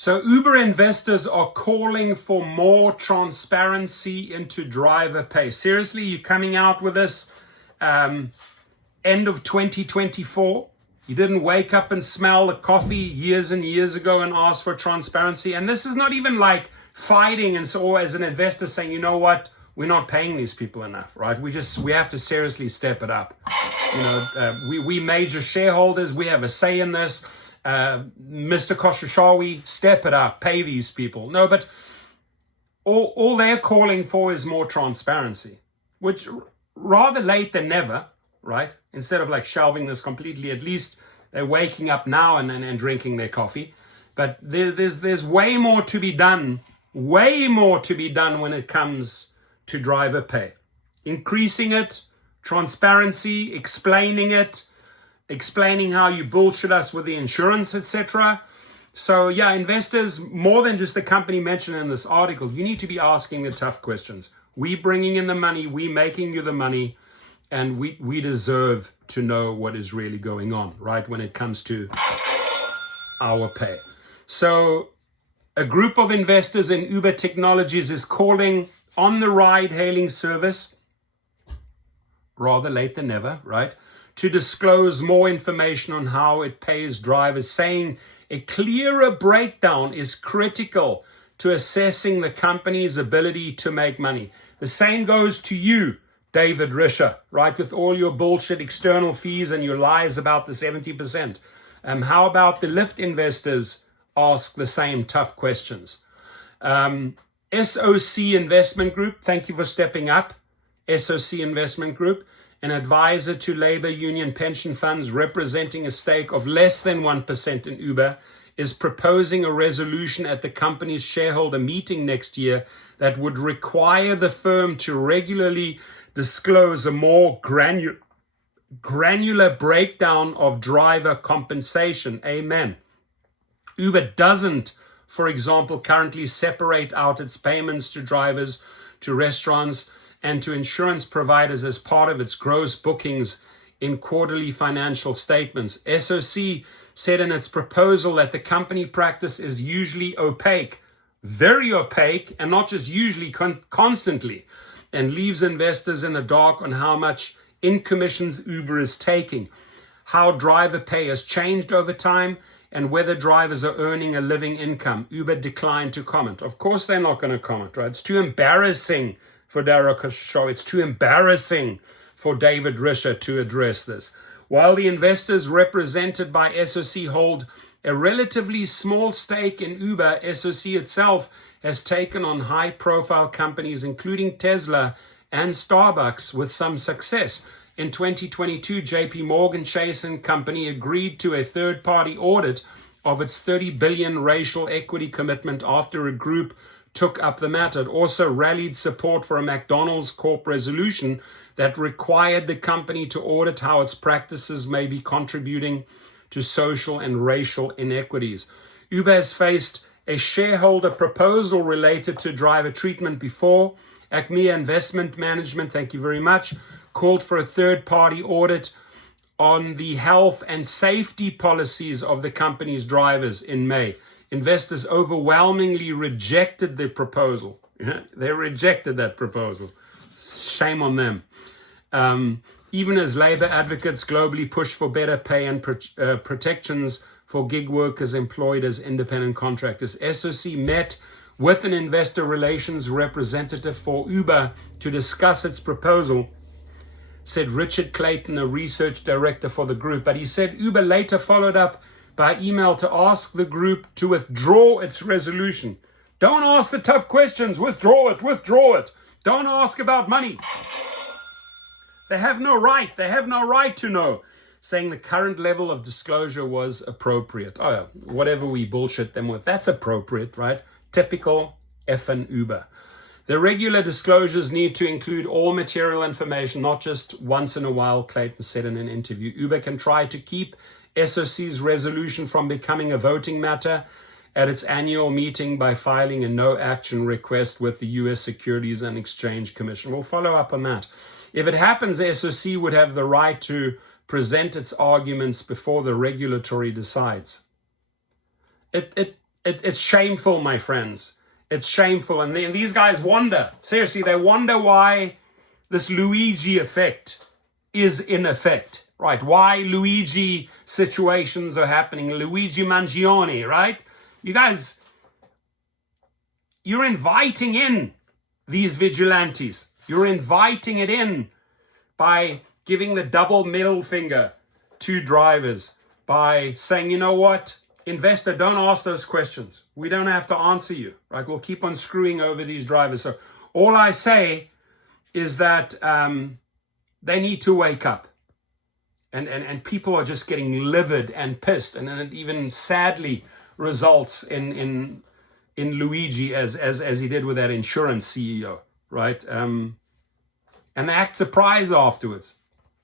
So Uber investors are calling for more transparency into driver pay. Seriously, you're coming out with this end of 2024. You didn't wake up and smell the coffee years and years ago and ask for transparency. And this is not even like fighting and so as an investor saying, you know what, we're not paying these people enough, right? We have to seriously step it up. We major shareholders, we have a say in this. Mr. Koshashawi, step it up, pay these people. No, but all they're calling for is more transparency, which rather late than never, right? Instead of like shelving this completely, at least they're waking up now and drinking their coffee. But there's way more to be done, when it comes to driver pay. Increasing it, transparency, explaining it, explaining how you bullshit us with the insurance, etc. So yeah, investors, more than just the company mentioned in this article, you need to be asking the tough questions. We bringing in the money, we making you the money, and we deserve to know what is really going on, right, when it comes to our pay. So a group of investors in Uber Technologies is calling on the ride-hailing service, rather late than never, right, to disclose more information on how it pays drivers, saying a clearer breakdown is critical to assessing the company's ability to make money. The same goes to you, David Risher, right, with all your bullshit external fees and your lies about the 70%. How about the LYFT investors ask the same tough questions? SOC Investment Group, thank you for stepping up. SOC Investment Group, an advisor to labor union pension funds representing a stake of less than 1% in Uber, is proposing a resolution at the company's shareholder meeting next year that would require the firm to regularly disclose a more granular breakdown of driver compensation. Amen. Uber doesn't, for example, currently separate out its payments to drivers, to restaurants, and to insurance providers as part of its gross bookings in quarterly financial statements. SOC said in its proposal that the company practice is usually opaque, very opaque, and not just usually, constantly, and leaves investors in the dark on how much in commissions Uber is taking, how driver pay has changed over time, and whether drivers are earning a living income. Uber declined to comment. Of course they're not going to comment, right? It's too embarrassing for Derek Shaw. It's too embarrassing for David Risher to address this. While the investors represented by SOC hold a relatively small stake in Uber, SOC itself has taken on high-profile companies, including Tesla and Starbucks, with some success. In 2022, JP Morgan Chase & Company agreed to a third-party audit of its $30 billion racial equity commitment after a group took up the matter. It also rallied support for a McDonald's Corp resolution that required the company to audit how its practices may be contributing to social and racial inequities. Uber has faced a shareholder proposal related to driver treatment before. Acme Investment Management, thank you very much, called for a third-party audit on the health and safety policies of the company's drivers in May. Investors overwhelmingly rejected the proposal. They rejected that proposal. Shame on them. Even as labor advocates globally push for better pay and protections for gig workers employed as independent contractors, SOC met with an investor relations representative for Uber to discuss its proposal, said Richard Clayton, a research director for the group. But he said Uber later followed up by email to ask the group to withdraw its resolution. Don't ask the tough questions. Withdraw it. Don't ask about money. They have no right. They have no right to know. Saying the current level of disclosure was appropriate. Oh, yeah, whatever we bullshit them with, that's appropriate, right? Typical effing Uber. The regular disclosures need to include all material information, not just once in a while, Clayton said in an interview. Uber can try to keep SOC's resolution from becoming a voting matter at its annual meeting by filing a no-action request with the U.S. Securities and Exchange Commission. We'll follow up on that. If it happens, SOC would have the right to present its arguments before the regulatory decides. It's shameful, my friends. It's shameful. And these guys wonder, seriously, they wonder why this Luigi effect is in effect, right? Why Luigi situations are happening. Luigi Mangione, right? You guys, you're inviting in these vigilantes. You're inviting it in by giving the double middle finger to drivers, by saying, you know what, investor, don't ask those questions. We don't have to answer you, right? We'll keep on screwing over these drivers. So all I say is that they need to wake up. And people are just getting livid and pissed. And it even sadly results in Luigi as he did with that insurance CEO, right? And they act surprised afterwards.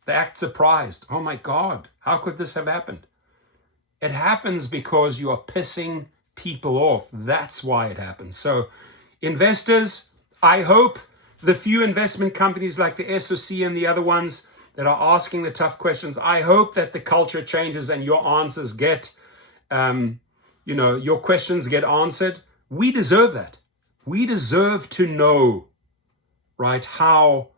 They act surprised. Oh my God, how could this have happened? It happens because you are pissing people off. That's why it happens. So investors, I hope the few investment companies like the SOC and the other ones that are asking the tough questions, I hope that the culture changes and your answers get, your questions get answered. We deserve that. We deserve to know, right, how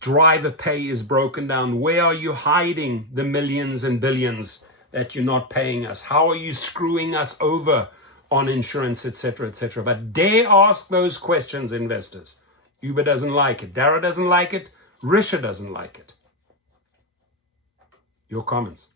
driver pay is broken down. Where are you hiding the millions and billions that you're not paying us? How are you screwing us over on insurance, etc., etc.? But dare ask those questions, investors. Uber doesn't like it. Dara doesn't like it. Risha doesn't like it. Your comments.